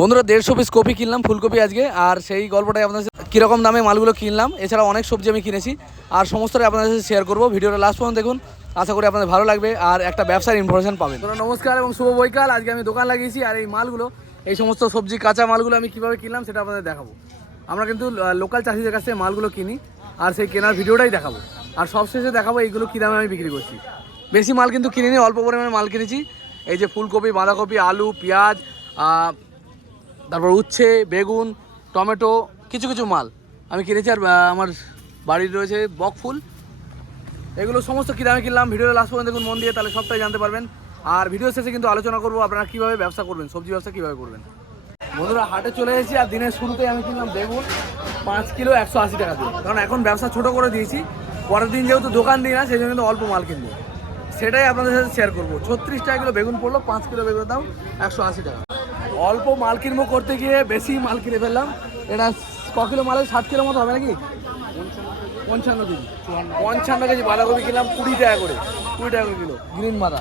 বন্ধুরা, দেড়শো piece copy কিনলাম, ফুলকপি আজকে। আর সেই গল্পটাই আপনাদের সাথে কীরকম দামে মালগুলো কিনলাম, এছাড়া অনেক সবজি আমি কিনেছি। আর সমস্তটাই আপনাদের সাথে শেয়ার করব। ভিডিওটা লাস্ট পর্যন্ত দেখুন। আশা করি আপনাদের ভালো লাগবে। আর একটা ব্যবসার ইনফরমেশন পাবেন। নমস্কার এবং শুভ বৈকাল। আজকে আমি দোকান লাগিয়েছি, আর এই মালগুলো, এই সমস্ত সবজি, কাঁচা মালগুলো আমি কীভাবে কিনলাম সেটা আপনাদের দেখাবো। আমরা কিন্তু লোকাল চাষিদের কাছ মালগুলো কিনি, আর সেই কেনার ভিডিওটাই দেখাবো। আর সবশেষে দেখাবো এইগুলো কী দামে আমি বিক্রি করছি। বেশি মাল কিন্তু কিনিনি, অল্প পরিমাণে মাল কিনেছি। এই যে ফুলকপি, বাঁধাকপি, আলু, পেঁয়াজ তারপর উচ্ছে, বেগুন, টমেটো, কিছু কিছু মাল। আমি কিনেছি আর আমার বাড়ির রয়েছে বক ফুল। এগুলো সমস্ত কী দামে কিনলাম। ভিডিওটা লাস্ট পর্যন্ত দেখুন, মন দিয়ে তাহলে সবটাই জানতে পারবেন। আর ভিডিও শেষে কিন্তু আলোচনা করব, আপনারা কীভাবে ব্যবসা করবেন, সবজি ব্যবসা কীভাবে করবেন। বন্ধুরা, হাটে চলে এসেছি আর দিনের শুরুতেই আমি কিনলাম বেগুন, পাঁচ কিলো একশো আশি টাকা দিয়ে। কারণ এখন ব্যবসা ছোট করে দিয়েছি, পরের দিন যেহেতু দোকান দিই না, সেই জন্য কিন্তু অল্প মাল কিনবো। সেটাই আপনাদের সাথে শেয়ার করব। ছত্রিশ টাকা কিলো বেগুন পড়ল, পাঁচ কিলো বেগুনের দাম একশো আশি টাকা। অল্প মাল কিনবো করতে গিয়ে বেশি মাল কিনে ফেললাম। এটা ক কিলো মালে ষাট কিলো মতো হবে নাকি? পঞ্চান্ন কেজি। পঞ্চান্ন কেজি বাঁধাকপি কিনলাম কুড়ি টাকা করে। কুড়ি টাকা করে কিলো। গ্রিন মাথা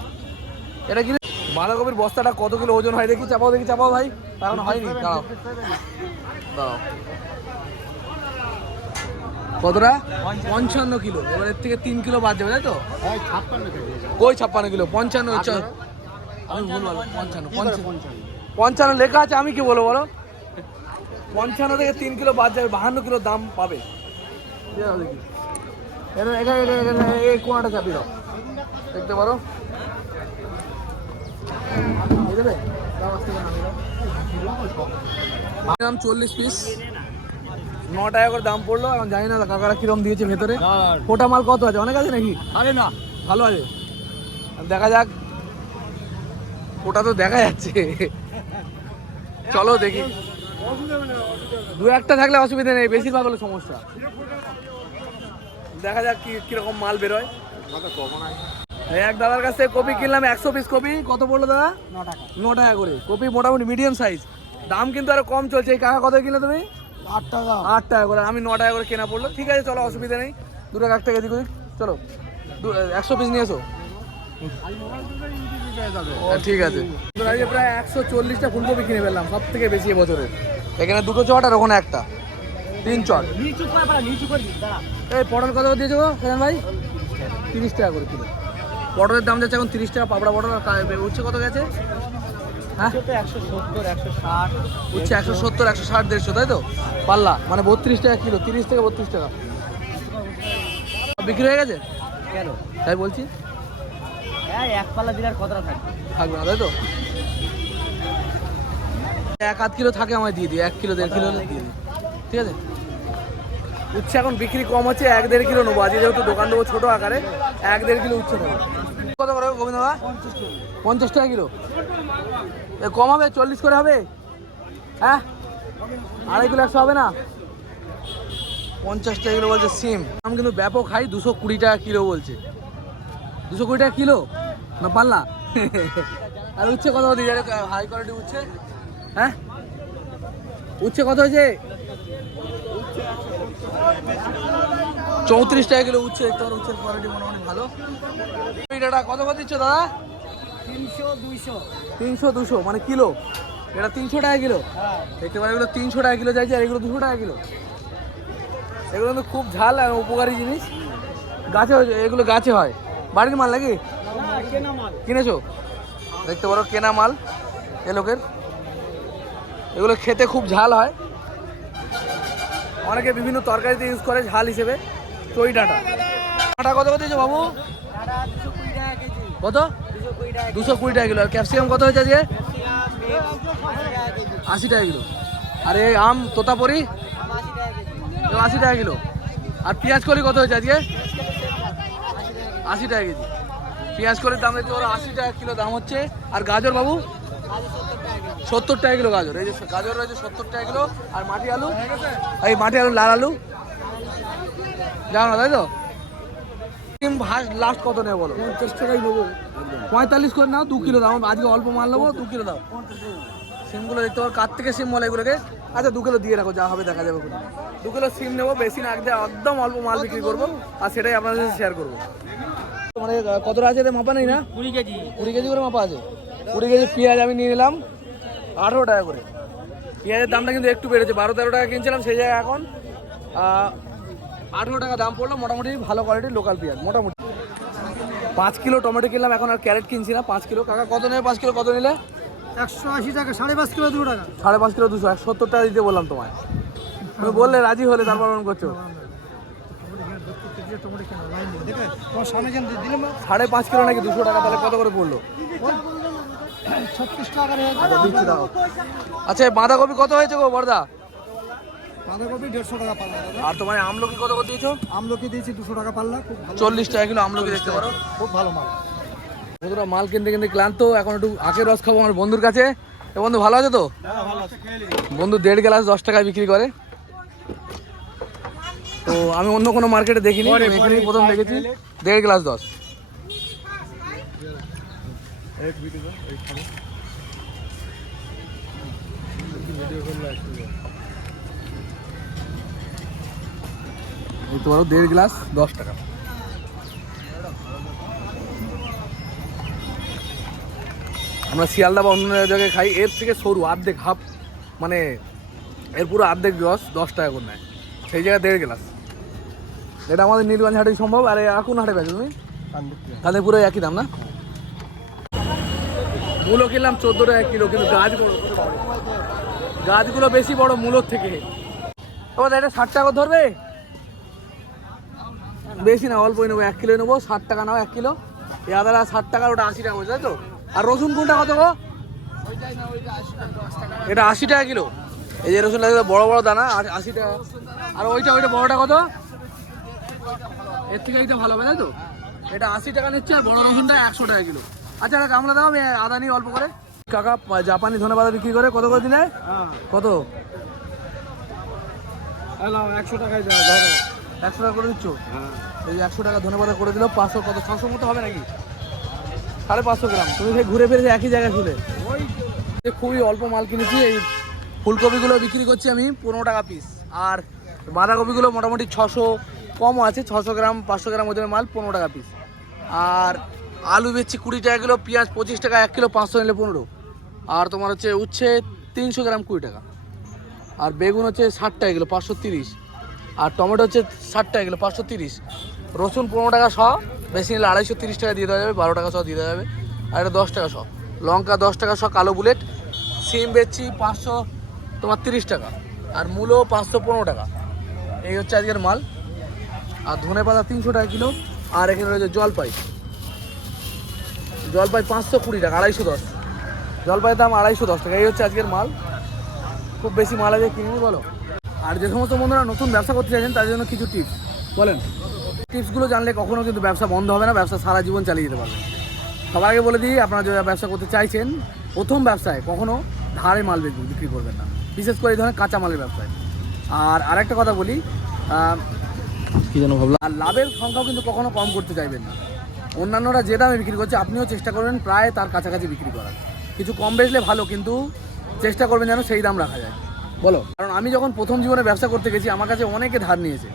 এটা কি? বাঁধাকপির বস্তাটা কত কিলো ওজন হয়? দেখি চাপাও দেখি চাপাও ভাই। এখন হয়নি। দাঁড়াও। দাঁড়াও। কতটা? পঞ্চান্ন কিলো। এবার এর থেকে তিন কিলো বাদ যাবে তাই তো? কই ছাপ্পান্ন কিলো? পঞ্চান্ন আমি বললাম পঞ্চান্ন? পঞ্চান্ন? পঞ্চান্ন লেখা আছে আমি কি বলব বলো? পঞ্চান্ন থেকে তিন কিলো বাদ যাবে বাহান্ন কিলো দাম পাবে। এই কোনাটা চাপি দাও। দেখতে পারো। দাম চল্লিশ পিস। ন টাকা করে দাম পড়ল এখন জানি না কাকারা কিরম দিয়েছে ভেতরে। ফোটা মাল কত আছে? অনেক আছে নাকি? আরে না। ভালো আছে। দেখা যাক। ওটা তো দেখা যাচ্ছে। চলো দেখি। দু একটা থাকলে অসুবিধা নেই বেশিরভাগ হলো সমস্যা। দেখা যাক কি কীরকম মাল বেরোয়। এক দাদার কাছ থেকে কপি কিনলাম একশো পিস কপি। কত পড়ল দাদা? ন টাকা করে। কপি মোটামুটি মিডিয়াম সাইজ দাম কিন্তু আরও কম চলছে। এই কাকা কত কিনলে তুমি? আট টাকা। আট টাকা করে। আমি ন টাকা করে কেনা পড়ল। ঠিক আছে চলো অসুবিধা নেই। দু টাকা এক টাকা দিক চলো একশো পিস নিয়ে এসো। ঠিক আছে। প্রায় একশো চল্লিশটা ফুলকপি কিনে ফেললাম সব থেকে বেশি এবছরের এখানে দুটো চট আর ওখানে একটা। তিন চট। এই পটল কত দিয়েছ গো কেন ভাই? তিরিশ টাকা করে কিলো। পটলের দাম যাচ্ছে এখন তিরিশ টাকা পাবড়া পটল উচ্ছে কত গেছে? হ্যাঁ? একশো সত্তর একশো ষাট। উচ্ছে একশো সত্তর একশো ষাট দেড়শো তাই তো? পাল্লা মানে বত্রিশ টাকা কিলো তিরিশ থেকে বত্রিশ টাকা। বিক্রি হয়ে গেছে? কেন? তাই বলছি। হ্যাঁ এক পাল্লা দিলার কতটা থাকবে? থাকবে না তাই তো? এক আধ কিলো থাকে আমায় দিয়ে দিই এক কিলো দেড় কিলো দিয়ে দিই ঠিক আছে? উচ্ছে এখন বিক্রি কম হচ্ছে এক দেড় কিলো নেব। আজকে যেহেতু দোকান দেবো ছোটো আকারে এক দেড় কিলো উচ্ছে নেব। কত করে গোবিন্দ পঞ্চাশ টাকা কিলো। কম হবে? চল্লিশ করে হবে? হ্যাঁ? আড়াই কিলো একশো হবে না? পঞ্চাশ টাকা কিলো বলছে সিম। দাম কিন্তু ব্যাপক হাই দুশো কুড়ি টাকা কিলো বলছে। দুশো কুড়ি টাকা কিলো? না পাল্লা আর উচ্ছে কত দিয়ে হাই কোয়ালিটি উচ্ছে। হ্যাঁ? উচ্ছে কত হয়েছে? চৌত্রিশ টাকা কিলো উচ্ছে পারো উচ্ছের কোয়ালিটি মোটামুটি ভালো। এটা কত করে দিচ্ছ দাদা? তিনশো দুইশো। তিনশো দুশো মানে কিলো? এটা তিনশো টাকা কিলো? হ্যাঁ। দেখতে পারো এগুলো তিনশো টাকা কিলো চাইছে আর এগুলো দুশো টাকা কিলো। এগুলো কিন্তু খুব ঝাল আর উপকারী জিনিস। গাছে হয় এগুলো গাছে হয়। বাড়ির মাল নাকি? কিনেছো? দেখতে পারো কেনা মাল এ লোকের। এগুলো খেতে খুব ঝাল হয়। অনেকে বিভিন্ন তরকারিতে ইউজ করে ঝাল হিসেবে। চই ডাঁটা। ডাঁটা কত করে দিয়েছ বাবু? কত? দুশো কুড়ি টাকা কিলো। আর ক্যাপসিকাম কত হয়েছে আজকে? আশি টাকা কিলো। আর এই আম, তোতাপরি? আশি টাকা কিলো। আর পেঁয়াজ কলি কত হয়েছে আজকে? আশি টাকা কেজি। পেঁয়াজ কলির দাম দেখতে পারো আশি টাকা কিলো দাম হচ্ছে। আর গাজর বাবু? সত্তর টাকা কিলো গাজর। এই যে গাজর রয়েছে সত্তর টাকা কিলো। আর মাটি আলু? এই মাটি আলু লাল আলু? যাও না তাই তো? সিম লাস্ট কত নেবে বলো? পঞ্চাশ টাকাই নেব। পঁয়তাল্লিশ করে নাও দু কিলো দাম। আজকে অল্প মাল নেব দু কিলো দাও। সিমগুলো দেখতে পাবো কার থেকে সিম বলে এগুলোকে? আচ্ছা দু কিলো দিয়ে রাখো যা হবে দেখা যাবে দু কিলো সিম নেব বেশি না একদম একদম অল্প মাল বিক্রি করব আর সেটাই আপনাদের সাথে শেয়ার করব। মানে কতটা আছে এতে মাপা নেই না? কুড়ি কেজি। কুড়ি কেজি করে মাপা আছে। কুড়ি কেজি পেঁয়াজ আমি নিয়ে নিলাম আঠেরো টাকা করে। পেঁয়াজের দামটা কিন্তু একটু বেড়েছে বারো তেরো টাকা কিনছিলাম সেই জায়গায় এখন। আঠেরো টাকা দাম পড়ল মোটামুটি ভালো কোয়ালিটির লোকাল পেঁয়াজ মোটামুটি। পাঁচ কিলো টমেটো কিনলাম এখন আর ক্যারেট কিনছি না পাঁচ কিলো। কাকা কত নেবে পাঁচ কিলো কত নিলে? একশো আশি টাকা সাড়ে পাঁচ কিলো দুশো টাকা। সাড়ে পাঁচ কিলো দুশো এক সত্তর টাকা দিতে বললাম তোমায়। তুমি বললে রাজি হলে তারপর করছ। সাড়ে পাঁচ কিলো নাকি দুশো টাকা তাহলে কত করে পড়ল? ছত্রিশ টাকা আচ্ছা দিচ্ছি দাও। আচ্ছা বাঁধাকপি কত হয়েছে গো বর্দা বাঁধাকপি দেড়শো টাকা পাল্লা আর তোমার আমলকি কত করে দিয়েছ? আমলকি দিয়েছি দুশো টাকা পাল্লা খুব চল্লিশ টাকা কিলো আমলকি দেখতে পারো। খুব ভালো মাল। বন্ধুরা মাল কিনতে কিনতে ক্লান্ত এখন একটু আখের রস খাব আমার বন্ধুর কাছে। এ বন্ধু ভালো আছে তো? বন্ধু দেড় গ্লাস দশ টাকায় বিক্রি করে। তো আমি অন্য কোনো মার্কেটে দেখিনি আমি এখানেই প্রথম দেখেছি। দেড় গ্লাস দশ। দেড় গ্লাস দশ টাকা। আমরা শিয়ালদা বা অন্য জায়গায় খাই এর থেকে সরু অর্ধেক হাফ মানে এর পুরো অর্ধেক রস দশ টাকা করে নেয়। সেই জায়গায় দেড় গ্লাস এটা আমাদের নীলগঞ্জ হাটেই সম্ভব? আর আর কোন হাটে পেয়েছ তুমি? তাহলে পুরো একই দাম না? মূলো কিনলাম চোদ্দ টাকা এক কিলো কিন্তু গাছগুলো গাছগুলো বেশি বড় মূলোর থেকে। ও এটা ষাট টাকা ধরবে? বেশি না অল্পই নেব এক কিলো নেব ষাট টাকা নাও এক কিলো। এই আদাটা ষাট টাকা ওটা আশি টাকা তাই তো? আর রসুন কোনটা কত গো? এটা আশি টাকা কিলো। এই যে রসুনটা দেখো বড় বড় দানা আর আশি টাকা। আর ওইটা ওইটা বড়টা কত? এর থেকে এইটা ভালো হবে তাই তো? এটা আশি টাকা নিচ্ছে আর বড় রসুনটা একশো টাকা কিলো। আচ্ছা একটা গামলা দাও আমি আদা নিই অল্প করে। কাকা জাপানি ধনে পাতা বিক্রি করে কত করে দিলে? হ্যাঁ। কত? একশো টাকায় একশো টাকা করে দিচ্ছ? হ্যাঁ। এই একশো টাকা ধনে পাতা করে দিল পাঁচশো কত? ছশো মতো হবে নাকি? সাড়ে পাঁচশো গ্রাম। তুমি সেই ঘুরে ফিরে একই জায়গায় ওই এই খুবই অল্প মাল কিনেছি এই ফুলকপিগুলো বিক্রি করছি আমি পনেরো টাকা পিস আর বাঁধাকপিগুলো মোটামুটি ছশো কমও আছে, ছশো গ্রাম, পাঁচশো গ্রাম ওজনের মাল, পনেরো টাকা পিস আর আলু বেচছি কুড়ি টাকা কিলো, পেঁয়াজ পঁচিশ টাকা, এক কিলো, পাঁচশো নিলে পনেরো। আর তোমার হচ্ছে উচ্ছে তিনশো গ্রাম কুড়ি টাকা। আর বেগুন হচ্ছে ষাট টাকা কিলো, পাঁচশো তিরিশ। আর টমেটো হচ্ছে ষাট টাকা কিলো, পাঁচশো তিরিশ। রসুন পনেরো টাকা শ, বেশি নিলে আড়াইশো তিরিশ টাকা দিয়ে দেওয়া যাবে, বারো টাকা শ দিয়ে দেওয়া যাবে। আর এটা দশ টাকা শ। লঙ্কা দশ টাকা শ, কালো বুলেট। সিম বেচছি পাঁচশো, তোমার তিরিশ টাকা। আর মূলো পাঁচশো পনেরো টাকা। এই হচ্ছে আজকের মাল। আর ধনে পাতা তিনশো টাকা কিলো, আর এখানে রয়েছে জলপাই। জলপাই পাঁচশো কুড়ি টাকা, আড়াইশো দশ। জলপাইয়ের দাম আড়াইশো দশ টাকা, এই হচ্ছে আজকের মাল। খুব বেশি মাল আজকে কিনে বলো। আর যে সমস্ত বন্ধুরা নতুন ব্যবসা করতে চাইছেন, তাদের জন্য কিছু টিপস বলেন। টিপসগুলো জানলে কখনো কিন্তু ব্যবসা বন্ধ হবে না, ব্যবসা সারা জীবন চালিয়ে যেতে পারবে। সবার আগে বলে দিই, আপনারা যারা ব্যবসা করতে চাইছেন, প্রথম ব্যবসায় কখনো ধারে মাল বিক্রি- করবেন না। বিশেষ করে এই ধরনের কাঁচা মালের ব্যবসায়। আর আরেকটা কথা বলি কি যেন ভাবলাম। আর লাভের সংখ্যাও কিন্তু কখনো কম করতে চাইবেন না। অন্যান্যরা যে দামে বিক্রি করছে, আপনিও চেষ্টা করবেন প্রায় তার কাছাকাছি বিক্রি করার। কিছু কম বেচলে ভালো, কিন্তু চেষ্টা করবেন যেন সেই দাম রাখা যায়। বলো, কারণ আমি যখন প্রথম জীবনে ব্যবসা করতে গেছি, আমার কাছে অনেকে ধার নিয়েছে।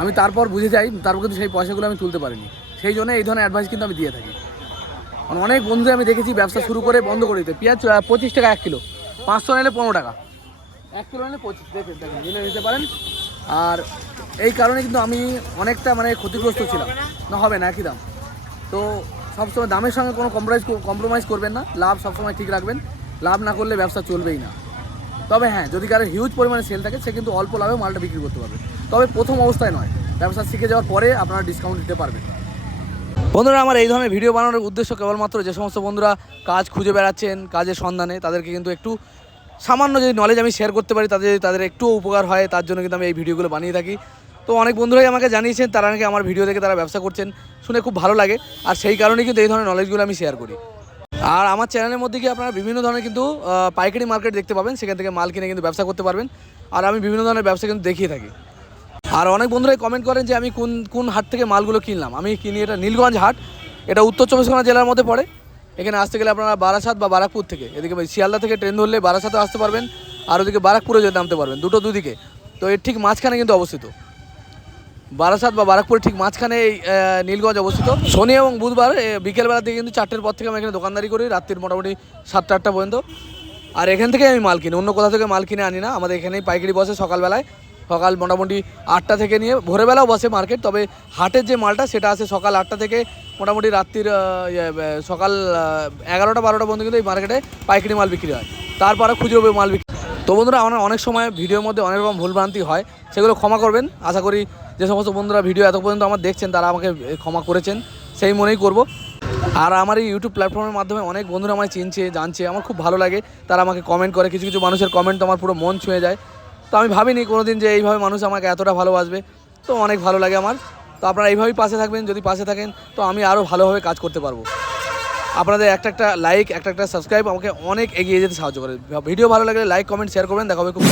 আমি তারপর বুঝে যাই, তারপর কিন্তু সেই পয়সাগুলো আমি তুলতে পারিনি। সেই জন্য এই ধরনের অ্যাডভাইস কিন্তু আমি দিয়ে থাকি। কারণ অনেক বন্ধু আমি দেখেছি ব্যবসা শুরু করে বন্ধ করে দিতে। পেঁয়াজ পঁচিশ টাকা এক কিলো। পাঁচশো নিলে পনেরো টাকা। এক কিলো নিলে পঁচিশ। দেখেন দেখেন নিতে পারেন। আর এই কারণে কিন্তু আমি অনেকটা মানে ক্ষতিগ্রস্ত ছিলাম। না, হবে না, একই দাম। তো সবসময় দামের সঙ্গে কোনো কম্প্রোমাইজ কম্প্রোমাইজ করবেন না। লাভ সবসময় ঠিক রাখবেন। লাভ না করলে ব্যবসা চলবেই না। তবে হ্যাঁ যদি কারও হিউজ পরিমাণে সেল থাকে, সে কিন্তু অল্প লাভে মালটা বিক্রি করতে পারবে। তবে প্রথম অবস্থায় নয়, ব্যবসা শিখে যাওয়ার পরে আপনারা ডিসকাউন্ট দিতে পারবেন। বন্ধুরা, আমার এই ধরনের ভিডিও বানানোর উদ্দেশ্য কেবলমাত্র যে সমস্ত বন্ধুরা কাজ খুঁজে বেড়াচ্ছেন, কাজের সন্ধানে, তাদেরকে কিন্তু একটু সামান্য যদি নলেজ আমি শেয়ার করতে পারি তাদের তাদের একটু উপকার হয়, তার জন্য কিন্তু আমি এই ভিডিওগুলো বানিয়ে থাকি। তো অনেক বন্ধুরাই আমাকে জানিয়েছেন, তারা নাকি আমার ভিডিও দেখে তারা ব্যবসা করছেন, শুনে খুব ভালো লাগে। আর সেই কারণেই কিন্তু এই ধরনের নলেজগুলো আমি শেয়ার করি। আর আমার চ্যানেলের মধ্যে কি আপনারা বিভিন্ন ধরনের কিন্তু পাইকারি মার্কেট দেখতে পাবেন, সেখান থেকে মাল কিনে কিন্তু ব্যবসা করতে পারবেন। আর আমি বিভিন্ন ধরনের ব্যবসা কিন্তু দেখিয়ে থাকি। আর অনেক বন্ধুরাই কমেন্ট করেন যে, আমি কোন কোন হাট থেকে মালগুলো কিনলাম? আমি কিনি এটা নীলগঞ্জ হাট, এটা উত্তর চব্বিশ পরগনা জেলার মধ্যে পড়ে। এখানে আসতে গেলে আপনারা বারাসাত বা বারাকপুর থেকে, এদিকে শিয়ালদা থেকে ট্রেন ধরলে বারাসাতে আসতে পারবেন, আর ওদিকে বারাকপুরে যেতে নামতে পারবেন, দুটো দুদিকে। তো এর ঠিক মাঝখানে কিন্তু অবস্থিত। বারাসাত বা বারাকপুরের ঠিক মাঝখানে এই নীলগঞ্জ অবস্থিত। শনি এবং বুধবার বিকেলবেলা থেকে কিন্তু চারটের পর থেকে আমি এখানে দোকানদারি করি রাত্রির মোটামুটি সাতটা আটটা পর্যন্ত। আর এখান থেকে আমি মাল কিনি অন্য কোথাও থেকে মাল কিনে আনি না। আমাদের এখানেই পাইকারি বসে সকালবেলায়। সকাল মোটামুটি আটটা থেকে নিয়ে ভোরবেলাও বসে মার্কেট তবে হাটের যে মালটা সেটা আছে সকাল আটটা থেকে মোটামুটি রাত্রির ইয়ে, সকাল এগারোটা বারোটা পর্যন্ত কিন্তু এই মার্কেটে পাইকারি মাল বিক্রি হয়। তারপরে খুচরো মাল বিক্রি তো বন্ধুরা আমার অনেক সময় ভিডিওর মধ্যে অনেক রকম ভুলভ্রান্তি হয় সেগুলো ক্ষমা করবেন। আশা করি যে সমস্ত বন্ধুরা ভিডিও এত পর্যন্ত আমার দেখছেন, তারা আমাকে ক্ষমা করেছেন। সেই মনেই করব। আর আমার এই ইউটিউব প্ল্যাটফর্মের মাধ্যমে অনেক বন্ধুরা আমায় চিনছে, জানছে। আমার খুব ভালো লাগে। তারা আমাকে কমেন্ট করে। কিছু কিছু মানুষের কমেন্ট তো আমার পুরো মন ছুঁয়ে যায়। তো আমি ভাবিনি কোনো দিন যে এইভাবে মানুষ আমাকে এতটা ভালোবাসবে। তো অনেক ভালো লাগে আমার। তো আপনারা এইভাবেই পাশে থাকবেন। যদি পাশে থাকেন, তো আমি আরও ভালোভাবে কাজ করতে পারব। আপনাদের একটা একটা লাইক একটা একটা সাবস্ক্রাইব আমাকে অনেক এগিয়ে যেতে সাহায্য করে। ভিডিও ভালো লাগলে লাইক কমেন্ট শেয়ার করবেন। দেখা হবে খুব